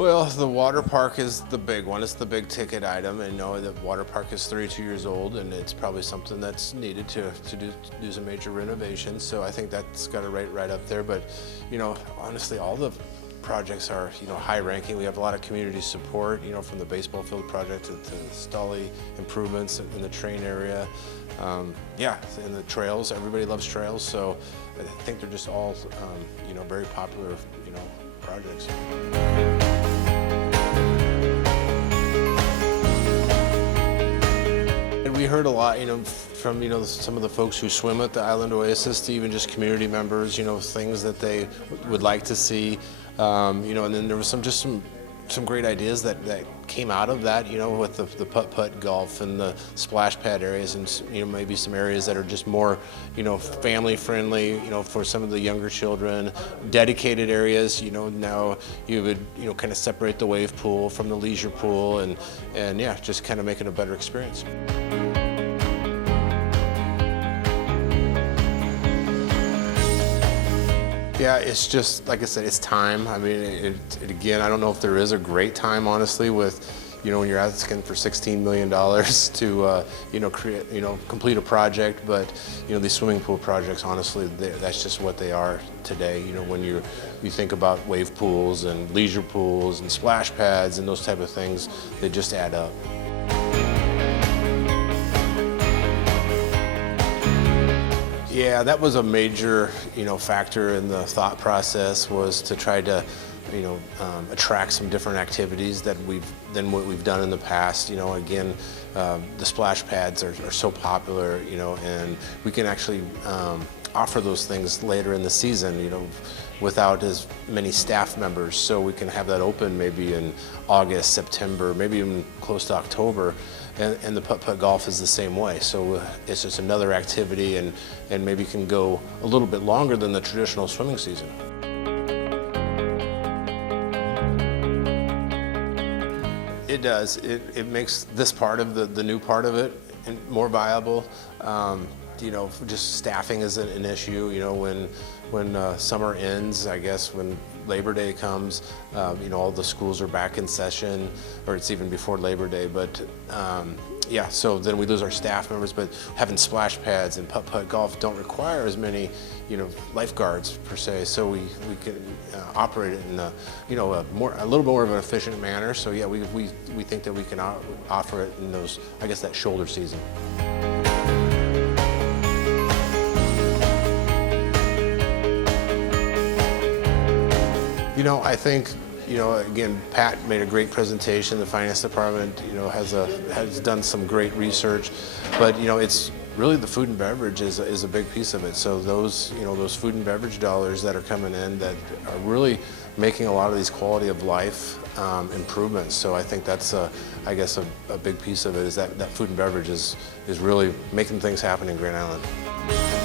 Well, the water park is the big one. It's the big ticket item, and the water park is 32 years old, and it's probably something that's needed to do some major renovations. So I think that's got to rate right up there. But honestly, all the projects are high ranking. We have a lot of community support. From the baseball field project to Stolly improvements in the train area. Yeah, and the trails. Everybody loves trails, so I think they're just all very popular projects. We heard a lot, from some of the folks who swim at the Island Oasis to even just community members, things that they would like to see, and then there was some great ideas that came out of that, with the putt-putt golf and the splash pad areas, and maybe some areas that are just more, family friendly, for some of the younger children. Dedicated areas, now you would, kind of separate the wave pool from the leisure pool, and yeah, just kind of making a better experience. Yeah, it's just, like I said, it's time. I mean, again, I don't know if there is a great time, honestly, with, when you're asking for $16 million to, complete a project. But, these swimming pool projects, honestly, that's just what they are today. When you think about wave pools and leisure pools and splash pads and those type of things, they just add up. Yeah, that was a major, factor in the thought process, was to try to, attract some different activities than what we've done in the past. Again, the splash pads are so popular, and we can actually offer those things later in the season, without as many staff members. So we can have that open maybe in August, September, maybe even close to October. And the putt-putt golf is the same way. So it's just another activity, and maybe can go a little bit longer than the traditional swimming season. It does. It makes this part of the new part of it more viable. Just staffing is an issue. When summer ends, I guess when Labor Day comes, all the schools are back in session, or it's even before Labor Day. But yeah, so then we lose our staff members. But having splash pads and putt-putt golf don't require as many, lifeguards per se. So we can operate it in a little more of an efficient manner. So yeah, we think that we can offer it in those, I guess, that shoulder season. I think, again, Pat made a great presentation. The finance department, has done some great research, but it's really the food and beverage is a big piece of it. So those food and beverage dollars that are coming in that are really making a lot of these quality of life improvements. So I think that's I guess a big piece of it is that food and beverage is really making things happen in Grand Island.